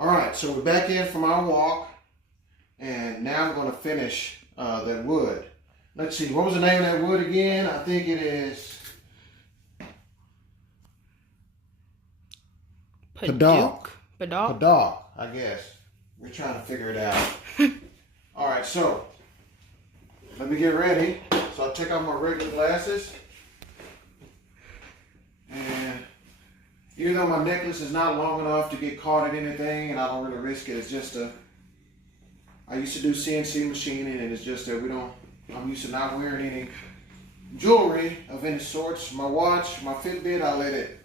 All right, so we're back in from our walk, and now I'm going to finish that wood. Let's see, what was the name of that wood again? I think it is Padauk. Padauk, I guess. We're trying to figure it out. All right, so let me get ready. So I'll take off my regular glasses. And even though my necklace is not long enough to get caught at anything, and I don't really risk it, it's just I used to do CNC machining, and it's just that I'm used to not wearing any jewelry of any sorts. My watch, my Fitbit, I let it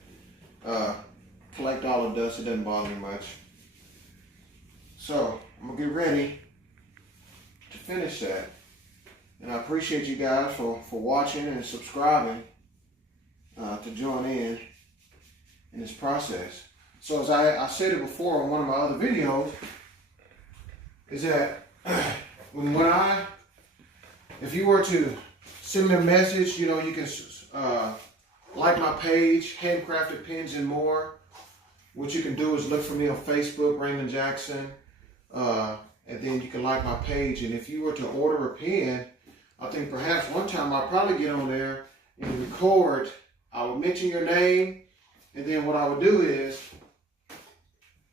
collect all the dust. It doesn't bother me much. So I'm gonna get ready to finish that. And I appreciate you guys for watching and subscribing to join in this process. So as I said it before on one of my other videos, is that if you were to send me a message, you can like my page, Handcrafted Pens and More. What you can do is look for me on Facebook, Raymond Jackson, and then you can like my page. And if you were to order a pen, I think perhaps one time I'll probably get on there and record. I will mention your name, and then what I would do is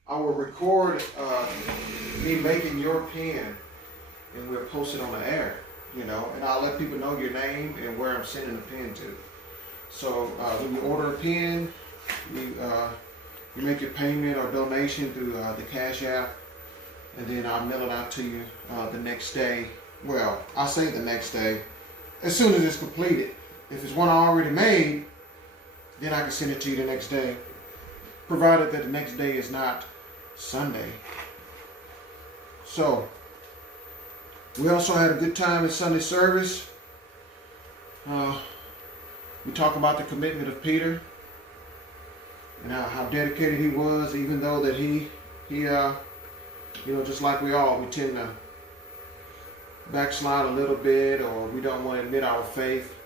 I will record me making your pen, and we'll post it on the air, and I'll let people know your name and where I'm sending the pen to. So when you order a pen, you make your payment or donation through the Cash App, and then I'll mail it out to you the next day. Well, I'll say the next day, as soon as it's completed. If it's one I already made, then I can send it to you the next day, provided that the next day is not Sunday. So, we also had a good time at Sunday service. We talk about the commitment of Peter and how dedicated he was, even though that he just like we tend to backslide a little bit, or we don't want to admit our faith,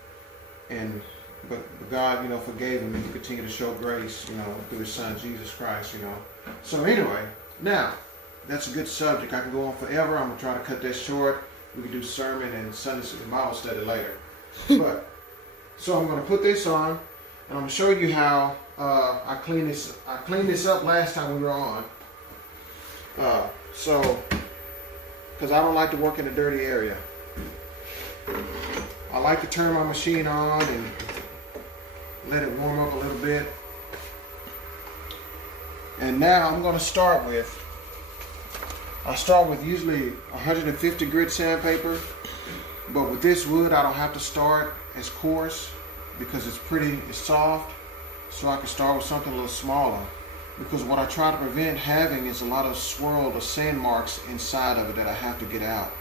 but God, forgave him, and he continued to show grace, through his son, Jesus Christ, So anyway, now, that's a good subject. I can go on forever. I'm going to try to cut that short. We can do sermon and Sunday Bible study later. So I'm going to put this on, and I'm going to show you how I cleaned this up last time we were on. Because I don't like to work in a dirty area. I like to turn my machine on and let it warm up a little bit. And now I'm going to start with usually 150 grit sandpaper, but with this wood I don't have to start as coarse because it's soft, so I can start with something a little smaller, because what I try to prevent having is a lot of swirled or sand marks inside of it that I have to get out.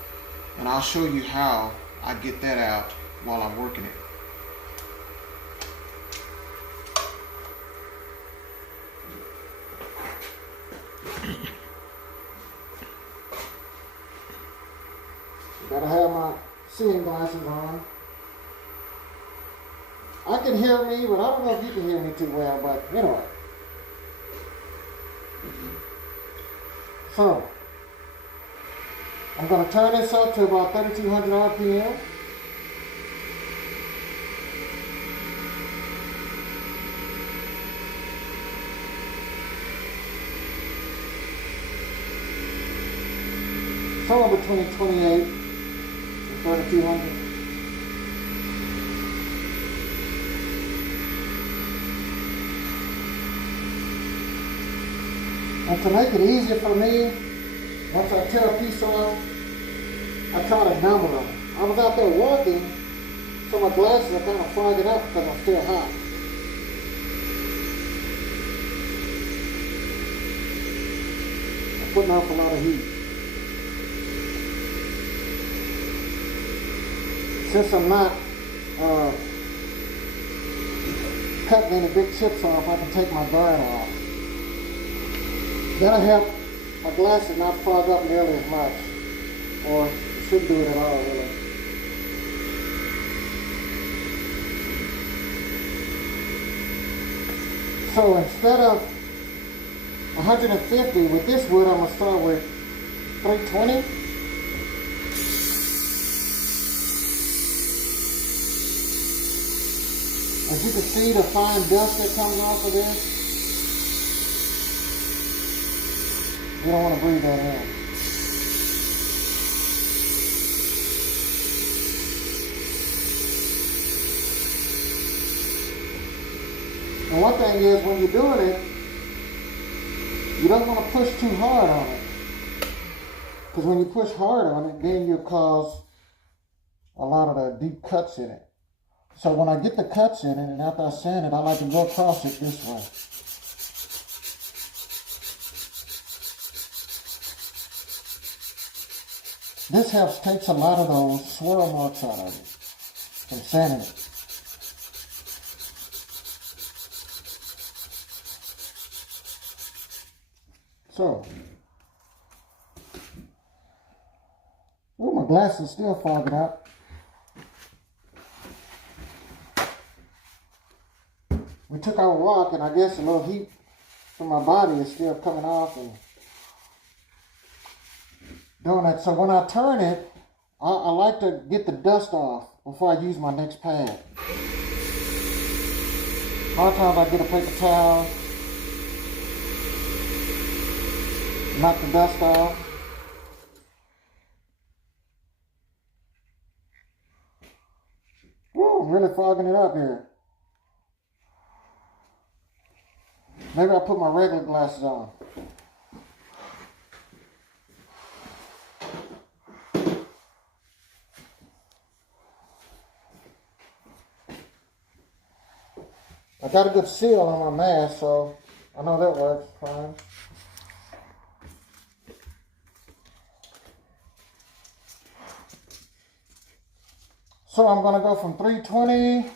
And I'll show you how I get that out while I'm working it. Gotta have my seeing glasses on. I can hear me, but I don't know if you can hear me too well, but anyway. So, I'm going to turn this up to about 3,200 RPM. Somewhere between 28 and 3,200. And to make it easier for me, once I tear a piece off, I try to number them. I was out there walking, so my glasses are kind of fogging up because I'm still hot. I'm putting off a lot of heat. Since I'm not cutting any big chips off, I can take my guard off. That'll help my glasses not fog up nearly as much, or it shouldn't do it at all, really. So instead of 150. With this wood, I'm going to start with 320. As you can see, the fine dust that comes off of this, you don't want to breathe that in. And one thing is, when you're doing it, you don't want to push too hard on it. Because when you push hard on it, then you'll cause a lot of the deep cuts in it. So when I get the cuts in it, and after I sand it, I like to go across it this way. This helps takes a lot of those swirl marks out of it from sanding it. So, oh, my glass is still fogging up. We took our rock, and I guess a little heat from my body is still coming off and doing it. So when I turn it, I like to get the dust off before I use my next pad. A lot of times I get a paper towel, knock the dust off. Woo, I'm really fogging it up here. Maybe I'll put my regular glasses on. I got a good seal on my mask, so I know that works fine. So I'm going to go from 320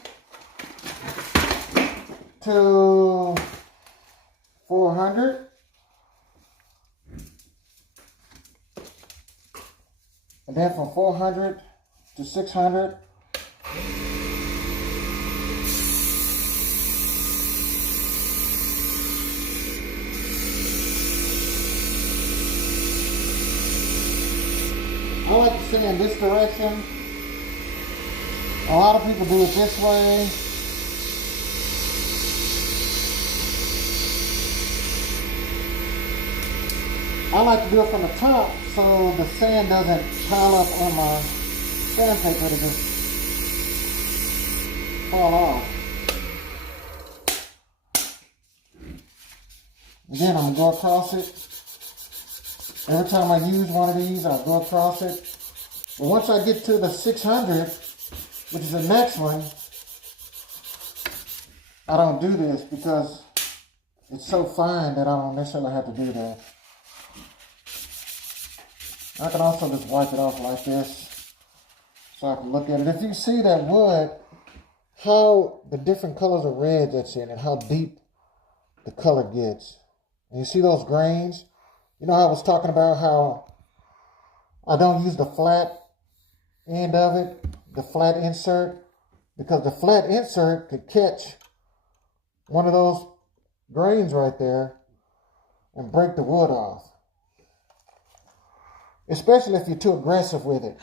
to 400. And then from 400 to 600. I like to sand this direction. A lot of people do it this way. I like to do it from the top so the sand doesn't pile up on my sandpaper to just fall off. Again, I'm going to go across it. Every time I use one of these, I'll go across it. But once I get to the 600, which is the next one, I don't do this because it's so fine that I don't necessarily have to do that. I can also just wipe it off like this so I can look at it. If you see that wood, how the different colors of red that's in it, how deep the color gets. And you see those grains? You know how I was talking about how I don't use the flat end of it, the flat insert, because the flat insert could catch one of those grains right there and break the wood off. Especially if you're too aggressive with it.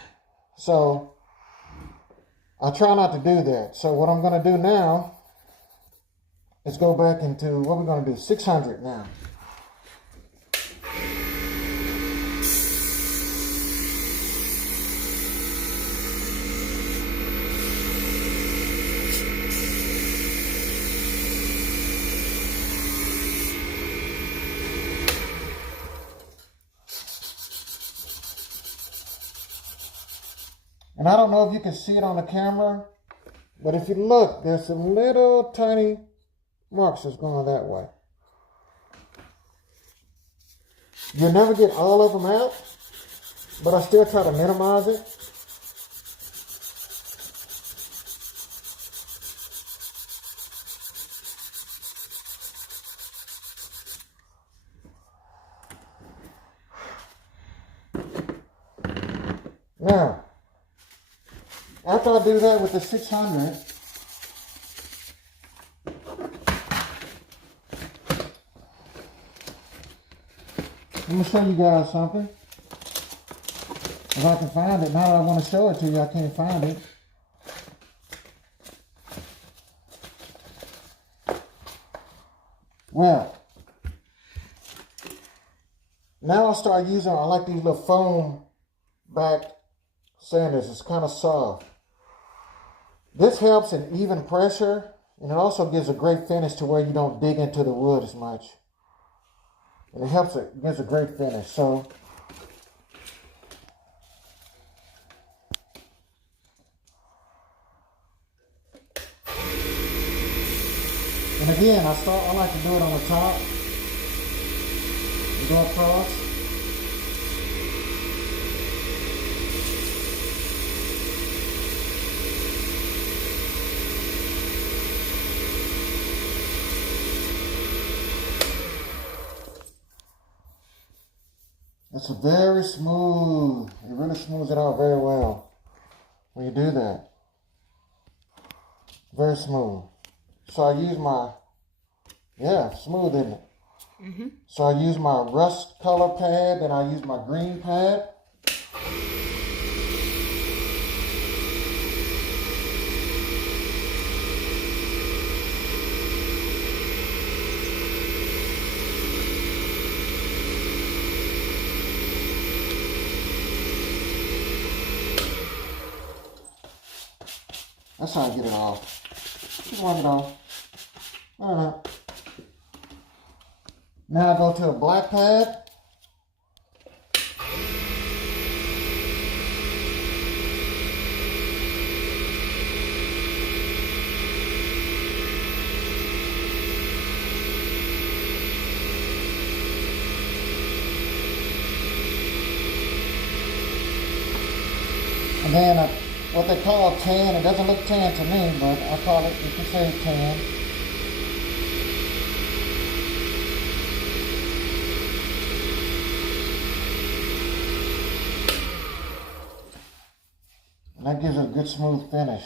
So I try not to do that. So what I'm going to do now is go back into, what we're going to do, 600 now. And I don't know if you can see it on the camera, but if you look, there's some little tiny marks that's going that way. You'll never get all of them out, but I still try to minimize it. Now, after I do that with the 600, Let me show you guys something. If I can find it. Now that I want to show it to you, I can't find it. Well, now I start using, I like these little foam back sanders. It's kind of soft. This helps in even pressure, and it also gives a great finish to where you don't dig into the wood as much. And it helps, it gives a great finish. So, and again, I like to do it on the top. You go across. It's very smooth. It really smooths it out very well when you do that. Very smooth. So I use my, smooth, isn't it? Mm-hmm. So I use my rust color pad, then I use my green pad. That's how I get it off. Just wipe it off. Alright. Now I go to a black pad. And then what they call tan, it doesn't look tan to me, but I call it, you can say tan. And that gives it a good smooth finish.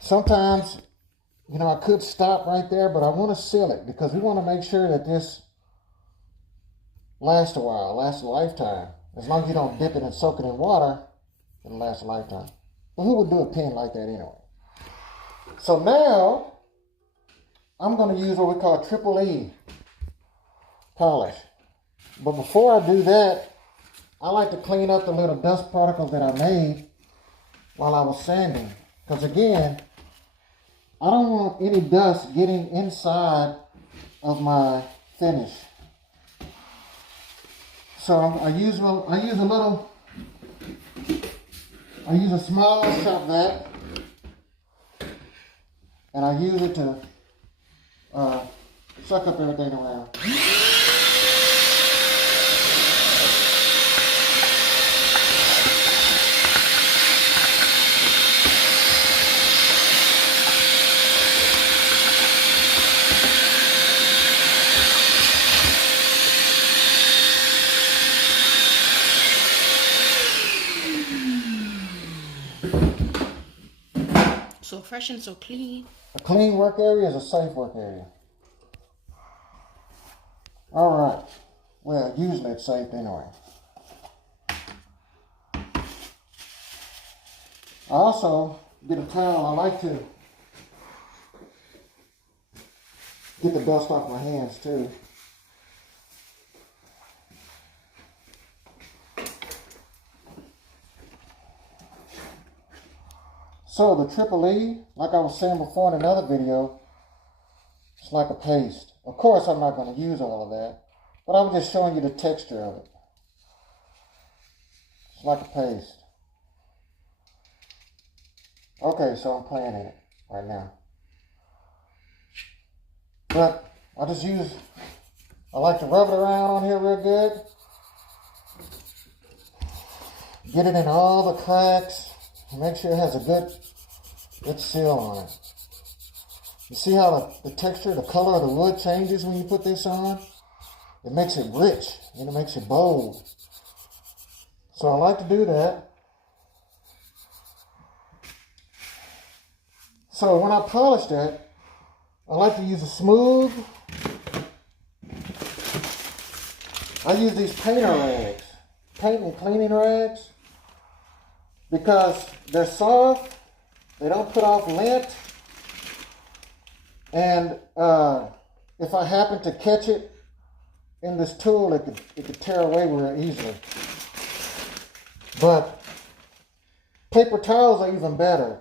Sometimes, I could stop right there, but I want to seal it because we want to make sure that this lasts a while, lasts a lifetime. As long as you don't dip it and soak it in water, it'll last a lifetime. But who would do a pen like that anyway? So now, I'm going to use what we call triple E polish. But before I do that, I like to clean up the little dust particles that I made while I was sanding. Because again, I don't want any dust getting inside of my finish. So I use a small shop vac, and I use it to suck up everything around. So fresh and so clean. A clean work area is a safe work area. All right. Well, usually it's safe anyway. I also get a towel. I like to get the dust off my hands too. So the triple E, like I was saying before in another video, it's like a paste. Of course, I'm not going to use all of that, but I'm just showing you the texture of it. It's like a paste. Okay, so I'm playing in it right now. But I like to rub it around on here real good. Get it in all the cracks. Make sure it has a good seal on it. You see how the texture, the color of the wood changes when you put this on? It makes it rich and it makes it bold. So I like to do that. So when I polish that, I like to use a smooth I use these painter rags, paint and cleaning rags, because they're soft, they don't put off lint, and if I happen to catch it in this tool, it could tear away real easily. But paper towels are even better.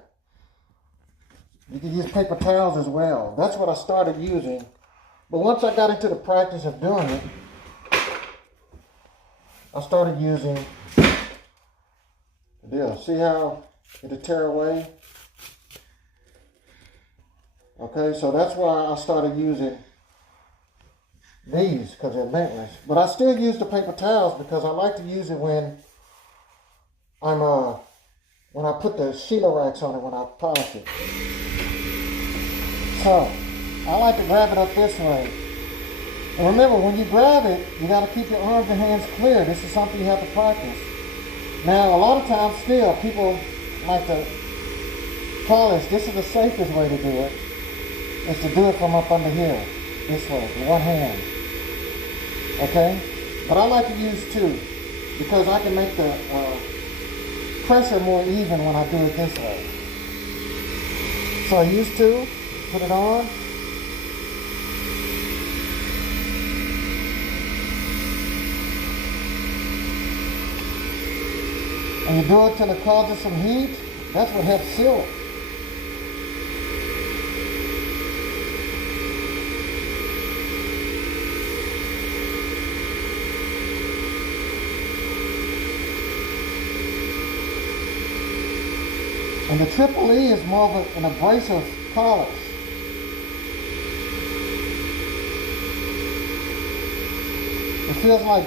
You can use paper towels as well. That's what I started using. But once I got into the practice of doing it, I started using the deal. See how it'll tear away? Okay, so that's why I started using these, because they're lintless. But I still use the paper towels because I like to use it when when I put the Sheila racks on it when I polish it. So I like to grab it up this way. And remember, when you grab it, you got to keep your arms and hands clear. This is something you have to practice. Now, a lot of times still, people like to polish. This is the safest way to do it, is to do it from up under here, this way, with one hand. Okay? But I like to use two, because I can make the pressure more even when I do it this way. So I use two, put it on. And you do it till it causes some heat. That's what helps seal it. And the Triple E is more of an abrasive polish. It feels like,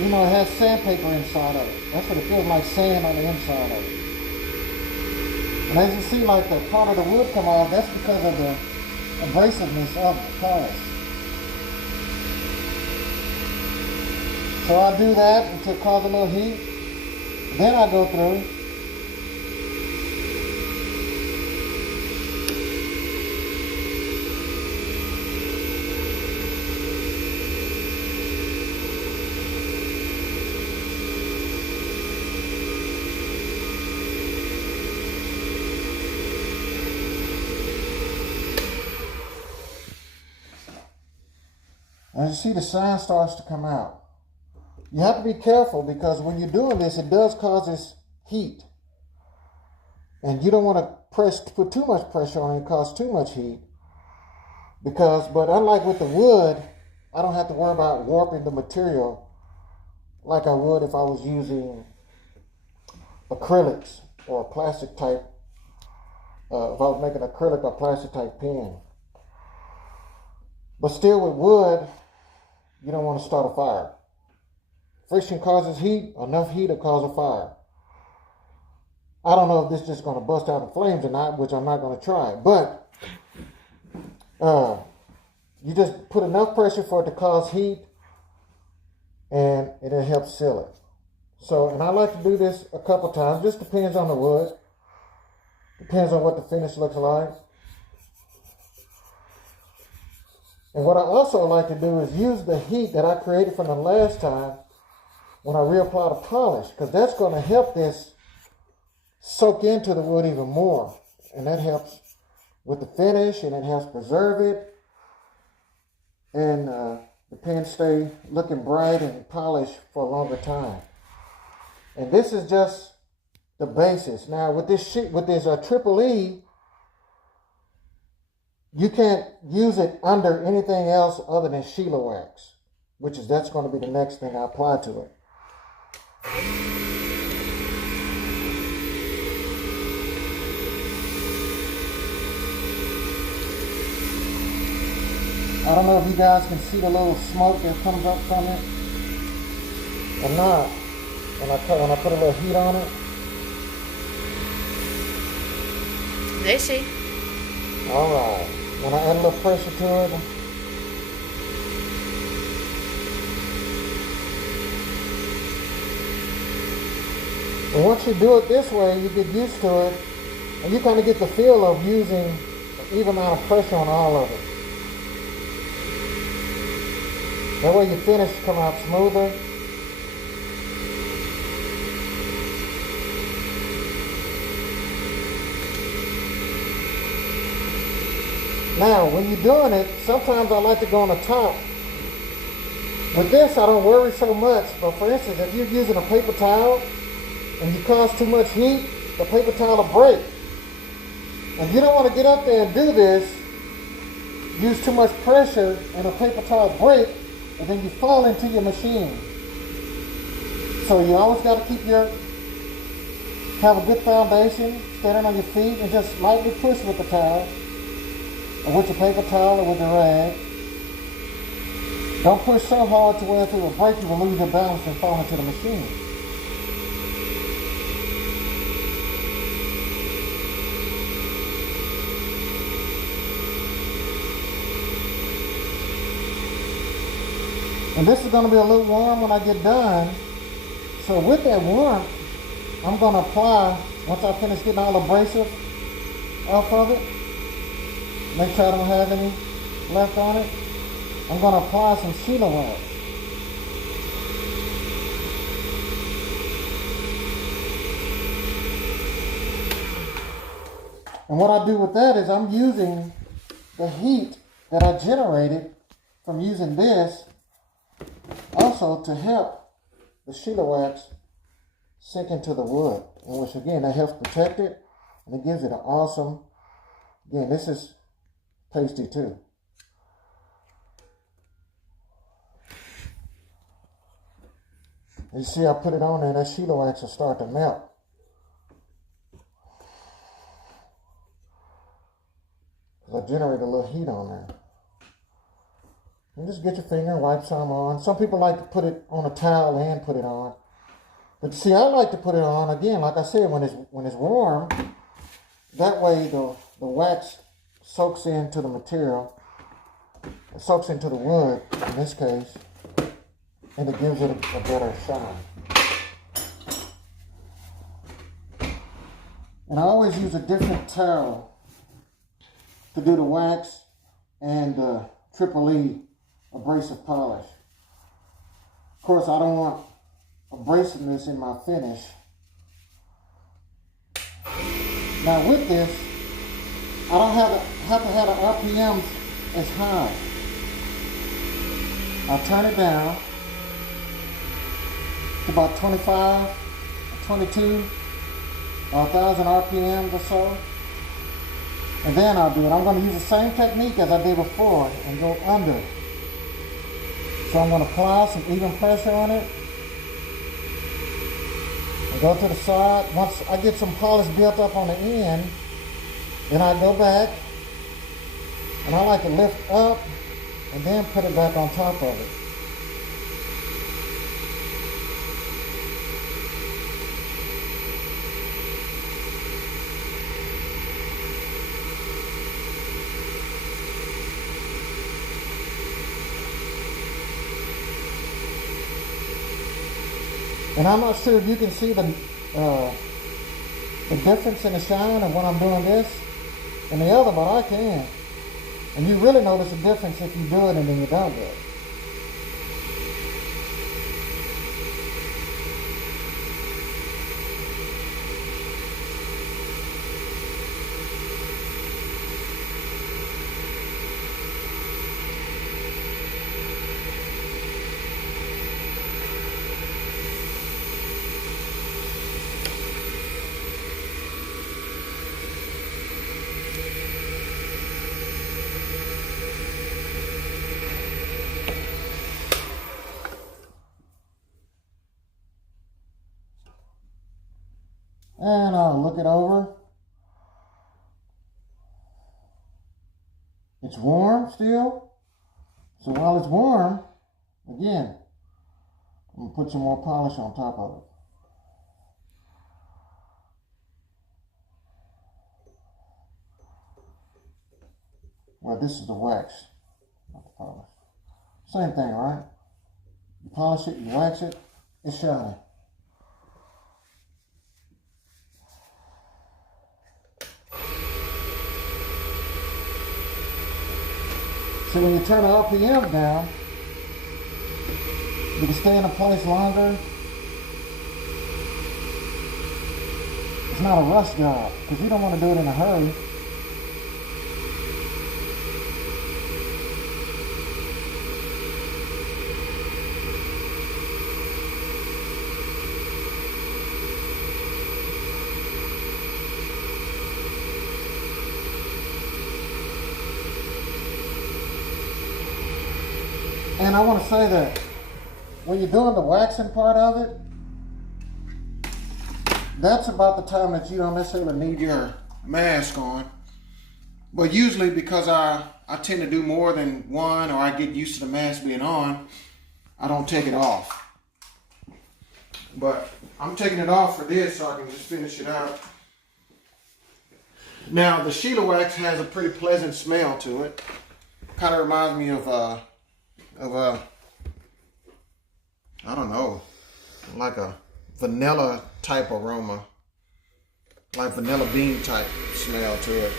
it has sandpaper inside of it. That's what it feels like, sand on the inside of it. And as you see, like the part of the wood come off, that's because of the abrasiveness of the polish. So I do that until it causes a little heat. Then I go through as you see, the shine starts to come out. You have to be careful, because when you're doing this, it does cause this heat. And you don't want to put too much pressure on it, cause too much heat. But unlike with the wood, I don't have to worry about warping the material like I would if I was using acrylics or plastic type, if I was making acrylic or plastic type pen. But still with wood, you don't want to start a fire. Friction causes heat. Enough heat will cause a fire. I don't know if this is just going to bust out in flames or not, which I'm not going to try. But you just put enough pressure for it to cause heat, and it'll help seal it. So, and I like to do this a couple times. Just depends on the wood. Depends on what the finish looks like. And what I also like to do is use the heat that I created from the last time when I reapply the polish, because that's going to help this soak into the wood even more. And that helps with the finish, and it helps preserve it. And the pen stay looking bright and polished for a longer time. And this is just the basis. Now with this Triple E, you can't use it under anything else other than Sheila wax, that's going to be the next thing I apply to it. I don't know if you guys can see the little smoke that comes up from it or not when I put a little heat on it. They see. All right. When I add a little pressure to it, and once you do it this way, you get used to it, and you kind of get the feel of using an even amount of pressure on all of it. That way your finish come out smoother. Now, when you're doing it, sometimes I like to go on the top. With this, I don't worry so much. But for instance, if you're using a paper towel and you cause too much heat, the paper towel will break. And you don't want to get up there and do this, use too much pressure and the paper towel break, and then you fall into your machine. So you always got to have a good foundation, standing on your feet, and just lightly push with the towel, or with your paper towel, or with your rag. Don't push so hard to where if it will break, you will lose your balance and fall into the machine. And this is going to be a little warm when I get done. So with that warmth, I'm going to apply, once I finish getting all the abrasive off of it, make sure I don't have any left on it, I'm going to apply some Sheila wax. And what I do with that is I'm using the heat that I generated from using this also to help the Sheila wax sink into the wood, and which again, that helps protect it, and it gives it an awesome, again, this is pasty too. You see I put it on there, that Sheila wax will start to melt. Because I generate a little heat on there. And just get your finger and wipe some on. Some people like to put it on a towel and put it on. But see, I like to put it on, again, like I said, when it's warm. That way the wax soaks into the material. It soaks into the wood, in this case. And it gives it a better shine. And I always use a different towel to do the wax and triple E abrasive polish. Of course, I don't want abrasiveness in my finish. Now with this, I don't have to have the RPMs as high. I'll turn it down to about 25, 22, or 1,000 RPMs or so. And then I'll do it. I'm going to use the same technique as I did before and go under. So I'm going to apply some even pressure on it. And go to the side. Once I get some polish built up on the end, then I go back. And I like to lift up and then put it back on top of it. And I'm not sure if you can see the difference in the shine of when I'm doing this and the other, but I can. And you really notice a difference if you do it and then you don't do it. And I'll look it over. It's warm still. So while it's warm, again, I'm going to put some more polish on top of it. Well, this is the wax, not the polish. Same thing, right? You polish it, you wax it, it's shiny. So when you turn the RPM down, You can stay in a place longer. It's not a rush job because you don't want to do it in a hurry. And I want to say that when you're doing the waxing part of it, that's about the time that you don't necessarily need your mask on. But usually because I tend to do more than one, or I get used to the mask being on, I don't take it off. But I'm taking it off for this so I can just finish it out. Now the Sheila wax has a pretty pleasant smell to it. Kind of reminds me of I don't know, like a vanilla type aroma, like vanilla bean type smell to it.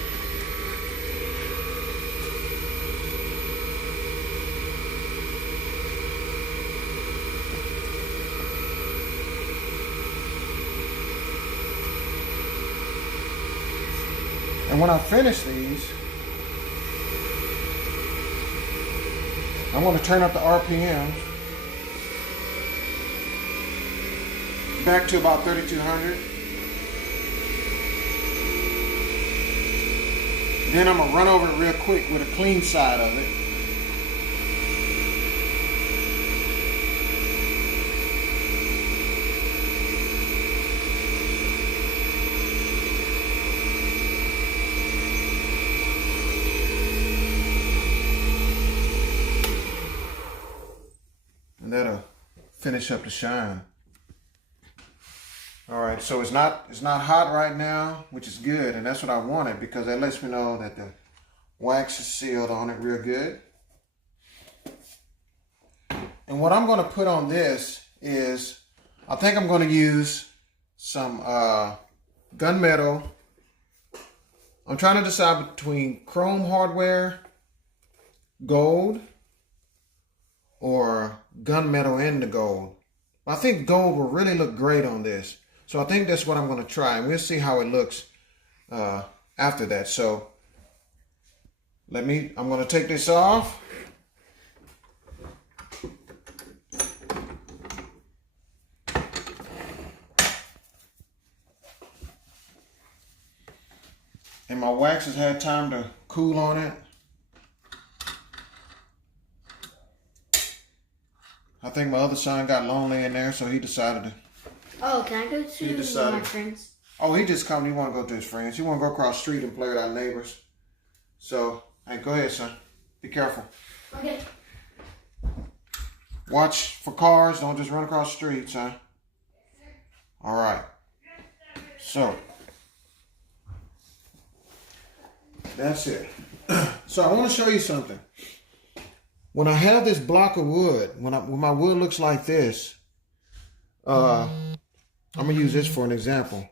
And when I finish these, I want to turn up the RPM back to about 3,200. Then I'm going to run over it real quick with a clean side of it. And that'll finish up the shine. All right, so it's not hot right now, which is good, and that's what I wanted because that lets me know that the wax is sealed on it real good. And what I'm going to put on this is, I think I'm going to use some gunmetal. I'm trying to decide between chrome hardware, gold, or gunmetal and the gold. I think gold will really look great on this. So I think that's what I'm going to try, and we'll see how it looks after that. So I'm going to take this off. And my wax has had time to cool on it. I think my other son got lonely in there, so he decided to. Oh, can I go to my friends? Oh, he just come. He want to go to his friends. He want to go across the street and play with our neighbors. So, hey, go ahead, son. Be careful. Okay. Watch for cars. Don't just run across the street, son. All right. So, that's it. So I want to show you something. When I have this block of wood, when my wood looks like this, I'm going to use this for an example.